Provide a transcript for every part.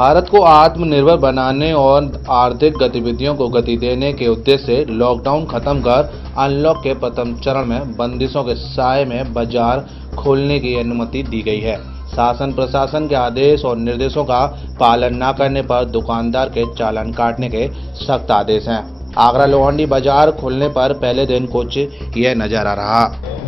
भारत को आत्मनिर्भर बनाने और आर्थिक गतिविधियों को गति देने के उद्देश्य से लॉकडाउन खत्म कर अनलॉक के प्रथम चरण में बंदिशों के साए में बाजार खोलने की अनुमति दी गई है। शासन प्रशासन के आदेश और निर्देशों का पालन न करने पर दुकानदार के चालान काटने के सख्त आदेश हैं। आगरा लोहांडी बाजार खुलने पर पहले दिन कुछ यह नजर आ रहा।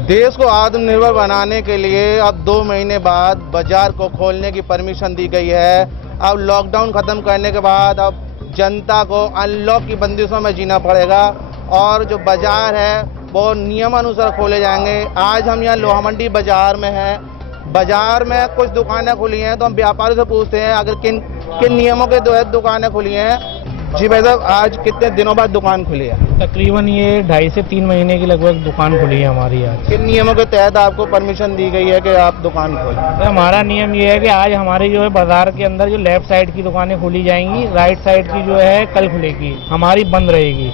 देश को आत्मनिर्भर बनाने के लिए अब 2 महीने बाद बाजार को खोलने की परमिशन दी गई है। अब लॉकडाउन खत्म करने के बाद अब जनता को अनलॉक की बंदिशों में जीना पड़ेगा और जो बाजार है वो नियमानुसार खोले जाएंगे। आज हम यहाँ लोहा मंडी बाजार में हैं। बाजार में कुछ दुकानें खुली हैं तो हम व्यापारी से पूछते हैं आखिर किन नियमों के तहत दुकानें खुली हैं। जी भाई साहब, आज कितने दिनों बाद दुकान खुली है? तकरीबन ये 2.5 से 3 महीने की लगभग दुकान खुली है हमारी आज। किन नियमों के तहत आपको परमिशन दी गई है कि आप दुकान खोलें? तो हमारा नियम ये है कि आज हमारी जो है बाजार के अंदर जो लेफ्ट साइड की दुकानें खुली जाएंगी, राइट साइड की जो है कल खुलेगी, हमारी बंद रहेगी।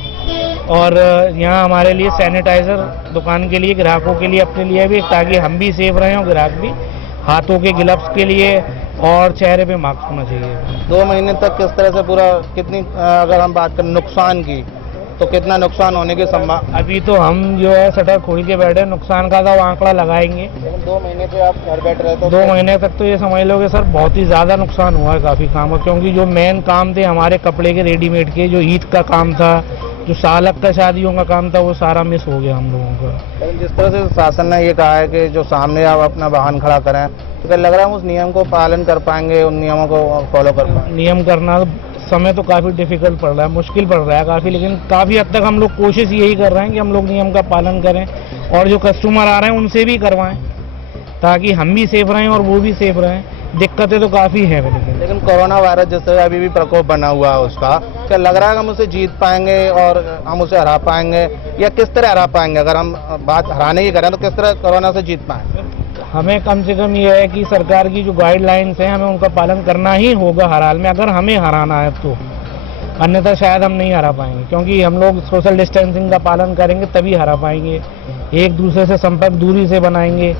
और यहाँ हमारे लिए सैनिटाइजर दुकान के लिए, ग्राहकों के लिए, अपने लिए भी, ताकि हम भी सेफ रहें और ग्राहक भी। हाथों के ग्लव्स के लिए और चेहरे पे मास्क होना चाहिए। 2 महीने तक किस तरह से पूरा कितनी, अगर हम बात करें नुकसान की, तो कितना नुकसान होने की संभावना? अभी तो हम जो है शटर खोल के बैठे, नुकसान का तो आंकड़ा लगाएंगे। लेकिन 2 महीने से आप घर बैठ रहे तो 2 महीने तक तो ये समझ लो कि सर बहुत ही ज़्यादा नुकसान हुआ है काफ़ी काम, क्योंकि जो मेन काम थे हमारे कपड़े के रेडीमेड के, जो ईद का काम था, जो सालक का शादियों का काम था, वो सारा मिस हो गया हम लोगों का। लेकिन जिस तरह से शासन ने ये कहा है कि जो सामने आप अपना वाहन खड़ा करें, तो क्या लग रहा है हम उस नियम को पालन कर पाएंगे, उन नियमों को फॉलो कर पाएंगे? नियम करना समय तो काफ़ी डिफिकल्ट पड़ रहा है, मुश्किल पड़ रहा है काफ़ी, लेकिन काफ़ी हद तक हम लोग कोशिश यही कर रहे हैं कि हम लोग नियम का पालन करें और जो कस्टमर आ रहे हैं उनसे भी करवाएं, ताकि हम भी सेफ रहें और वो भी सेफ रहें। दिक्कतें तो काफ़ी हैं, लेकिन कोरोना वायरस जिस तरह अभी भी प्रकोप बना हुआ है, उसका क्या लग रहा है कि हम उसे जीत पाएंगे और हम उसे हरा पाएंगे, या किस तरह हरा पाएंगे? अगर हम बात हराने की करें तो किस तरह कोरोना से जीत पाएंगे? हमें कम से कम ये है कि सरकार की जो गाइडलाइंस हैं हमें उनका पालन करना ही होगा हर हाल में, अगर हमें हराना है तो। अन्यथा शायद हम नहीं हरा पाएंगे, क्योंकि हम लोग सोशल डिस्टेंसिंग का पालन करेंगे तभी हरा पाएंगे। एक दूसरे से संपर्क दूरी से बनाएंगे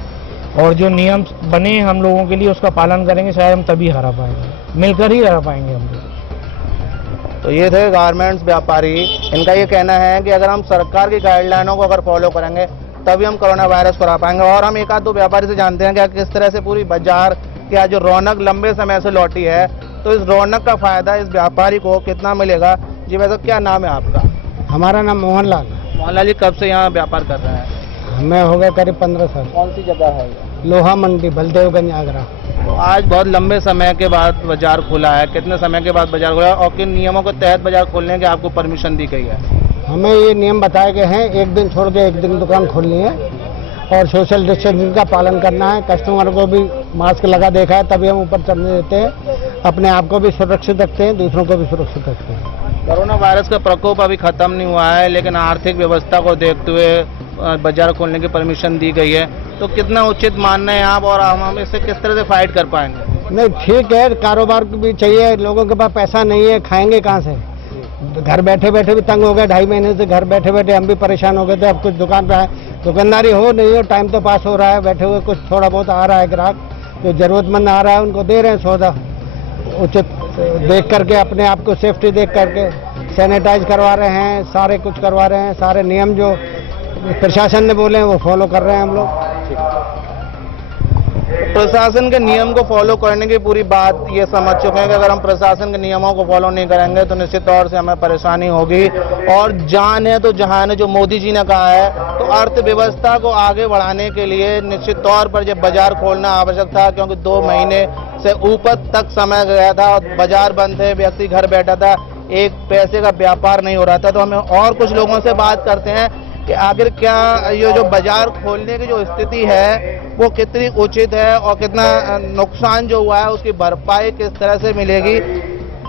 और जो नियम बने हम लोगों के लिए उसका पालन करेंगे, शायद हम तभी हरा पाएंगे, मिलकर ही हरा पाएंगे हम लोग। तो ये थे गारमेंट्स व्यापारी। इनका ये कहना है कि अगर हम सरकार की गाइडलाइनों को अगर फॉलो करेंगे तभी हम कोरोना वायरस को हरा पाएंगे। और हम एक आध दो व्यापारी से जानते हैं कि किस तरह से पूरी बाजार की जो रौनक लंबे समय से लौटी है, तो इस रौनक का फायदा इस व्यापारी को कितना मिलेगा। जी वैसे क्या नाम है आपका? हमारा नाम मोहनलाल। मोहनलाल जी, कब से यहाँ व्यापार कर रहे हैं? हमें हो गया करीब 15 साल। कौन सी जगह है? लोहा मंडी, बलदेवगंज, आगरा। तो आज बहुत लंबे समय के बाद बाजार खुला है। कितने समय के बाद बाजार खुला है और किन नियमों के तहत बाजार खोलने की आपको परमिशन दी गई है? हमें ये नियम बताए गए हैं, एक दिन छोड़ के एक दिन दुकान खोलनी है और सोशल डिस्टेंसिंग का पालन करना है। कस्टमर को भी मास्क लगा देखा है तभी हम ऊपर चलने देते हैं। अपने आप को भी सुरक्षित रखते हैं, दूसरों को भी सुरक्षित रखते हैं। कोरोना वायरस का प्रकोप अभी खत्म नहीं हुआ है, लेकिन आर्थिक व्यवस्था को देखते हुए बाजार खोलने की परमिशन दी गई है, तो कितना उचित मानना है आप, और हम इससे किस तरह से फाइट कर पाएंगे? नहीं, ठीक है, कारोबार भी चाहिए, लोगों के पास पैसा नहीं है, खाएंगे कहाँ से? घर बैठे बैठे भी तंग हो गए, 2.5 महीने से घर बैठे बैठे हम भी परेशान हो गए थे। अब कुछ दुकान पे आए, दुकानदारी हो नहीं हो, टाइम तो पास हो रहा है, बैठे हुए कुछ थोड़ा बहुत आ रहा है ग्राहक, जो जरूरतमंद आ रहा है उनको दे रहे हैं सौदा उचित देख करके, अपने आप को सेफ्टी देख करके सैनिटाइज करवा रहे हैं, सारे कुछ करवा रहे हैं। सारे नियम जो प्रशासन ने बोले हैं वो फॉलो कर रहे हैं हम लोग। प्रशासन के नियम को फॉलो करने की पूरी बात ये समझ चुके हैं कि अगर हम प्रशासन के नियमों को फॉलो नहीं करेंगे तो निश्चित तौर से हमें परेशानी होगी। और जान है तो जहान है, जो मोदी जी ने कहा है, तो अर्थव्यवस्था को आगे बढ़ाने के लिए निश्चित तौर पर जब बाजार खोलना आवश्यक था, क्योंकि 2 महीने से ऊपर तक समय गया था और बाजार बंद थे, व्यक्ति घर बैठा था, एक पैसे का व्यापार नहीं हो रहा था। तो हमें और कुछ लोगों से बात करते हैं कि आखिर क्या ये जो बाजार खोलने की जो स्थिति है वो कितनी उचित है और कितना नुकसान जो हुआ है उसकी भरपाई किस तरह से मिलेगी।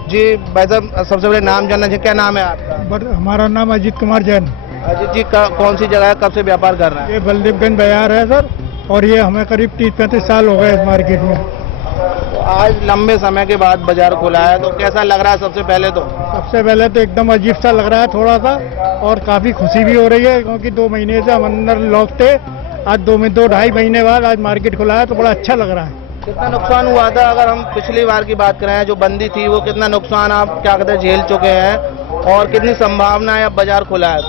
जी भाई साहब, सबसे पहले नाम जानना चाहिए, क्या नाम है आपका? हमारा नाम अजीत कुमार जैन। अजीत जी, कौन सी जगह है, कब से व्यापार कर रहे हैं? ये बलदेवगंज बाजार है सर, और ये हमें करीब 30-35 साल हो गए इस मार्केट में। तो आज लंबे समय के बाद बाजार खुला है, तो कैसा लग रहा है? सबसे पहले तो एकदम अजीब सा लग रहा है थोड़ा सा, और काफ़ी खुशी भी हो रही है, क्योंकि 2 महीने से हम अंदर लॉक थे। आज 2-2.5 महीने बाद आज मार्केट खुला है तो बड़ा अच्छा लग रहा है। कितना नुकसान हुआ था? अगर हम पिछली बार की बात करें, जो बंदी थी, वो कितना नुकसान आप क्या कहते हैं झेल चुके हैं और कितनी संभावना है अब बाजार खुला है?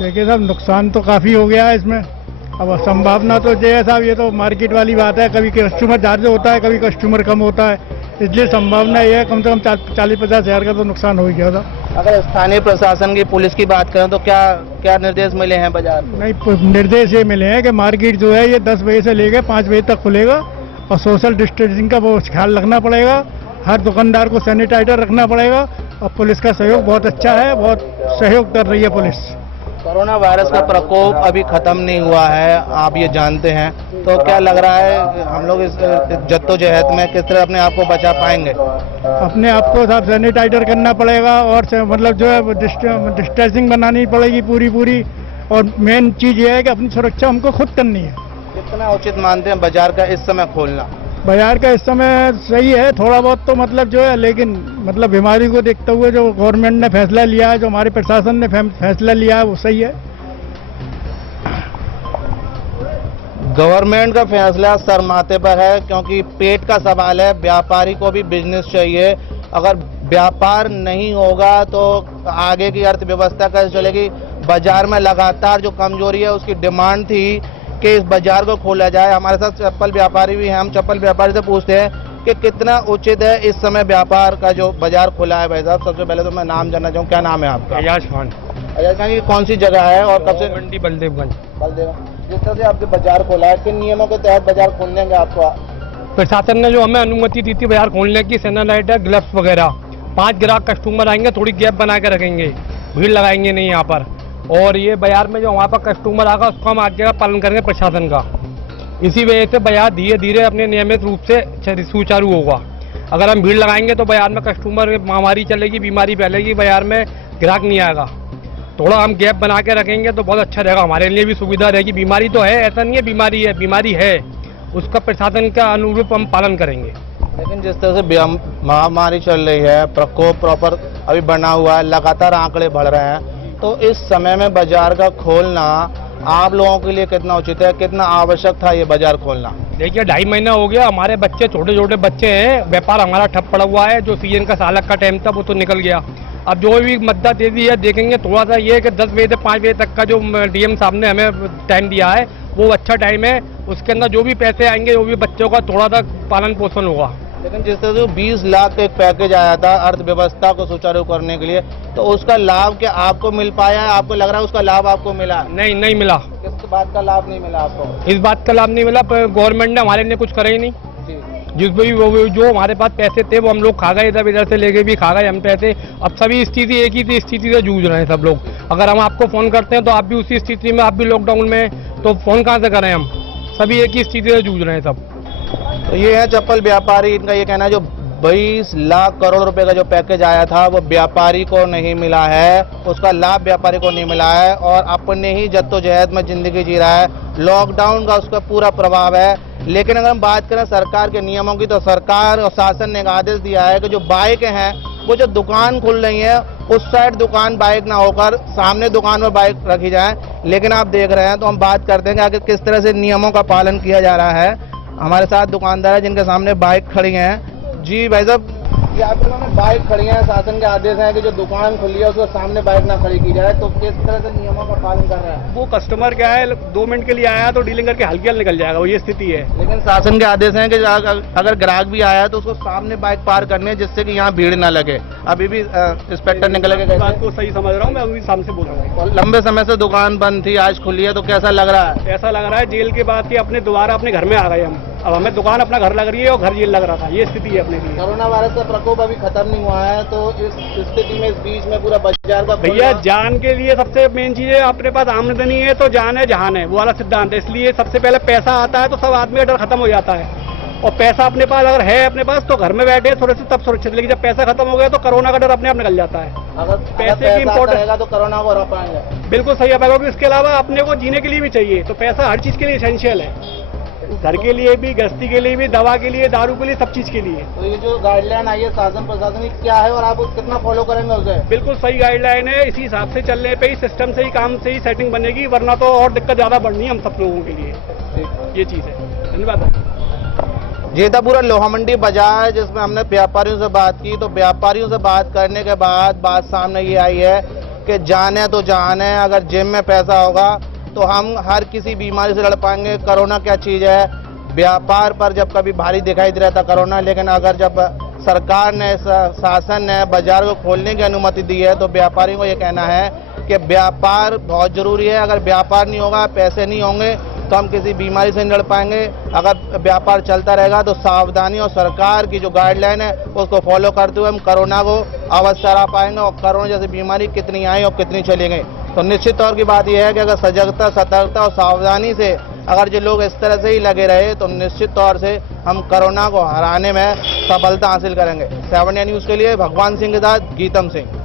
देखिए साहब, नुकसान तो काफ़ी हो गया है इसमें। अब संभावना तो जो है साहब, ये तो मार्केट वाली बात है, कभी कस्टमर ज़्यादा होता है, कभी कस्टमर कम होता है, इसलिए संभावना ये है कम से कम 40-50 हज़ार का तो नुकसान हो ही गया था। अगर स्थानीय प्रशासन की, पुलिस की बात करें तो क्या क्या निर्देश मिले हैं बाजार? नहीं, निर्देश ये मिले हैं कि मार्केट जो है ये 10 बजे से लेकर 5 बजे तक खुलेगा और सोशल डिस्टेंसिंग का वो ख्याल रखना पड़ेगा। हर दुकानदार को सैनिटाइजर रखना पड़ेगा और पुलिस का सहयोग बहुत अच्छा है, बहुत सहयोग कर रही है पुलिस। कोरोना वायरस का प्रकोप अभी खत्म नहीं हुआ है, आप ये जानते हैं, तो क्या लग रहा है हम लोग इस जद्दोजहद में किस तरह अपने आप को बचा पाएंगे? अपने आप को साहब सैनिटाइजर करना पड़ेगा और मतलब जो है डिस्टेंसिंग बनानी पड़ेगी पूरी, और मेन चीज़ ये है कि अपनी सुरक्षा हमको खुद करनी है। कितना उचित मानते हैं बाजार का इस समय खोलना? बाजार का इस समय सही है, थोड़ा बहुत तो मतलब जो है, लेकिन मतलब बीमारी को देखते हुए जो गवर्नमेंट ने फैसला लिया है, जो हमारे प्रशासन ने फैसला लिया है, वो सही है। गवर्नमेंट का फैसला सर माथे पर है, क्योंकि पेट का सवाल है, व्यापारी को भी बिजनेस चाहिए। अगर व्यापार नहीं होगा तो आगे की अर्थव्यवस्था कैसे चलेगी? बाजार में लगातार जो कमजोरी है, उसकी डिमांड थी कि इस बाजार को खोला जाए। हमारे साथ चप्पल व्यापारी भी हैं, हम चप्पल व्यापारी से पूछते हैं कि कितना उचित है इस समय व्यापार का जो बाजार खुला है। भाई साहब, सबसे पहले तो मैं नाम जानना चाहूँ, क्या नाम है आपका? अयाज खान। अयाज खान, ये कौन सी जगह है और कब से? मंडी बलदेवगंज। जिस तरह से आपके बाजार खोला है, किन नियमों के तहत बाजार खोलने का आपको? प्रशासन ने जो हमें अनुमति दी थी बाजार खोलने की, सैनिटाइजर, ग्लव्स वगैरह, 5 ग्राहक कस्टमर आएंगे, थोड़ी गैप बना के रखेंगे, भीड़ लगाएंगे नहीं यहाँ पर, और ये बाजार में जो वहाँ पर कस्टमर आगा उसका हम आज्ञा का पालन करेंगे प्रशासन का। इसी वजह से बाजार धीरे धीरे अपने नियमित रूप से सुचारू होगा। अगर हम भीड़ लगाएंगे तो बाजार में कस्टमर महामारी चलेगी, बीमारी फैलेगी, बाजार में ग्राहक नहीं आएगा। थोड़ा हम गैप बना के रखेंगे तो बहुत अच्छा रहेगा, हमारे लिए भी सुविधा रहेगी। बीमारी तो है, ऐसा नहीं है बीमारी है, उसका प्रशासन का अनुरूप हम पालन करेंगे। लेकिन जिस तरह से महामारी चल रही है, प्रकोप प्रॉपर अभी बना हुआ है, लगातार आंकड़े बढ़ रहे हैं, तो इस समय में बाजार का खोलना आप लोगों के लिए कितना उचित है, कितना आवश्यक था ये बाजार खोलना? देखिए, 2.5 महीना हो गया, हमारे बच्चे छोटे बच्चे हैं, व्यापार हमारा ठप पड़ा हुआ है। जो सीजन का सालक का टाइम था वो तो निकल गया। अब जो भी मद्दा दे दी है, देखेंगे थोड़ा सा ये कि 10 बजे से 5 बजे तक का जो डीएम साहब ने हमें टाइम दिया है वो अच्छा टाइम है। उसके अंदर जो भी पैसे आएंगे वो भी बच्चों का थोड़ा सा पालन पोषण होगा। लेकिन जिस तरह से 20 लाख का एक पैकेज आया था अर्थव्यवस्था को सुचारू करने के लिए, तो उसका लाभ क्या आपको मिल पाया है? आपको लग रहा है उसका लाभ आपको मिला? नहीं मिला। किस बात का लाभ नहीं मिला आपको? इस बात का लाभ नहीं मिला, गवर्नमेंट ने हमारे लिए कुछ करा ही नहीं। जिस भी वो जो हमारे पास पैसे थे वो हम लोग खा गए, इधर से लेके भी खा गए हम पैसे। अब सभी स्थिति एक ही थी, स्थिति से जूझ रहे हैं सब लोग। अगर हम आपको फोन करते हैं तो आप भी उसी स्थिति में, आप भी लॉकडाउन में, तो फोन कहाँ से करें हम? सभी एक ही स्थिति से जूझ रहे हैं सब। तो ये है चप्पल व्यापारी, इनका ये कहना है जो 22 लाख करोड़ रुपए का जो पैकेज आया था वो व्यापारी को नहीं मिला है, उसका लाभ व्यापारी को नहीं मिला है और अपने ही जद्दोजहद में जिंदगी जी रहा है। लॉकडाउन का उसका पूरा प्रभाव है। लेकिन अगर हम बात करें सरकार के नियमों की, तो सरकार और शासन ने एक आदेश दिया है कि जो बाइक हैं वो जो दुकान खुल रही है उस साइड दुकान बाइक ना होकर सामने दुकान में बाइक रखी जाए। लेकिन आप देख रहे हैं, तो हम बात करते हैं कि आखिर किस तरह से नियमों का पालन किया जा रहा है। हमारे साथ दुकानदार है जिनके सामने बाइक खड़ी हैं। जी भाई साहब, ये आपके सामने बाइक खड़ी है, शासन के आदेश है कि जो दुकान खुली है उसके सामने बाइक ना खड़ी की जाए, तो किस तरह से नियमों का पालन कर रहा है? वो कस्टमर क्या है, 2 मिनट के लिए आया तो डीलिंग करके हल्की निकल जाएगा, वो ये स्थिति है। लेकिन शासन के आदेश हैं कि अगर ग्राहक भी आया है तो उसको सामने बाइक पार करनी है, जिससे कि यहाँ भीड़ ना लगे। अभी भी इंस्पेक्टर निकल के बात को सही समझ रहा हूँ मैं, अभी सामने से बोल रहा हूँ। लंबे समय से दुकान बंद थी, आज खुली है, तो कैसा लग रहा है? ऐसा लग रहा है जेल के बाद कि अपने दोबारा अपने घर में आ गए हम। अब हमें दुकान अपना घर लग रही है और घर जेल लग रहा था, ये स्थिति है अपने लिए। कोरोना वायरस का प्रकोप अभी खत्म नहीं हुआ है, तो इस स्थिति में, इस बीच में पूरा बाजार का भैया जान के लिए सबसे मेन चीज है, अपने पास आमदनी है तो जान है जहान है, वो वाला सिद्धांत है। इसलिए सबसे पहले पैसा आता है तो सब आदमी का डर खत्म हो जाता है। और पैसा अपने पास अगर है अपने पास तो घर में बैठे थोड़े से तब सुरक्षित, लेकिन जब पैसा खत्म हो गया तो कोरोना का डर अपने आप निकल जाता है। अगर पैसे की इम्पोर्टेंस तो कोरोना को रोक पाएंगे। बिल्कुल सही है, क्योंकि इसके अलावा अपने को जीने के लिए भी चाहिए, तो पैसा हर चीज के लिए एसेंशियल है। घर के लिए भी, गृहस्थी के लिए भी, दवा के लिए, दारू के लिए, सब चीज के लिए। तो ये जो गाइडलाइन आई है शासन प्रशासन की, क्या है और आप कितना फॉलो करेंगे उसे? बिल्कुल सही गाइडलाइन है, इसी हिसाब से चलने पे ही, सिस्टम से ही, काम से ही सेटिंग बनेगी, वरना तो और दिक्कत ज्यादा बढ़नी है हम सब लोगों के लिए। ये चीज है। धन्यवाद। ये था पूरा लोहा मंडी बाजार जिसमें हमने व्यापारियों से बात की। तो व्यापारियों से बात करने के बाद बात सामने ये आई है कि जान है तो जान है, अगर जेब में पैसा होगा तो हम हर किसी बीमारी से लड़ पाएंगे। कोरोना क्या चीज़ है, व्यापार पर जब कभी भारी दिखाई दे रहा था कोरोना, लेकिन अगर जब सरकार ने, शासन ने बाजार को खोलने की अनुमति दी है तो व्यापारियों को ये कहना है कि व्यापार बहुत ज़रूरी है। अगर व्यापार नहीं होगा, पैसे नहीं होंगे तो हम किसी बीमारी से नहीं लड़ पाएंगे। अगर व्यापार चलता रहेगा तो सावधानी और सरकार की जो गाइडलाइन है उसको फॉलो करते हुए हम कोरोना को अवश्य हरा पाएंगे। और कोरोना जैसी बीमारी कितनी आई और कितनी चली गई, तो निश्चित तौर की बात यह है कि अगर सजगता, सतर्कता और सावधानी से अगर जो लोग इस तरह से ही लगे रहे तो निश्चित तौर से हम कोरोना को हराने में सफलता हासिल करेंगे। 7 न्यूज़ के लिए भगवान सिंह के साथ गीतम सिंह।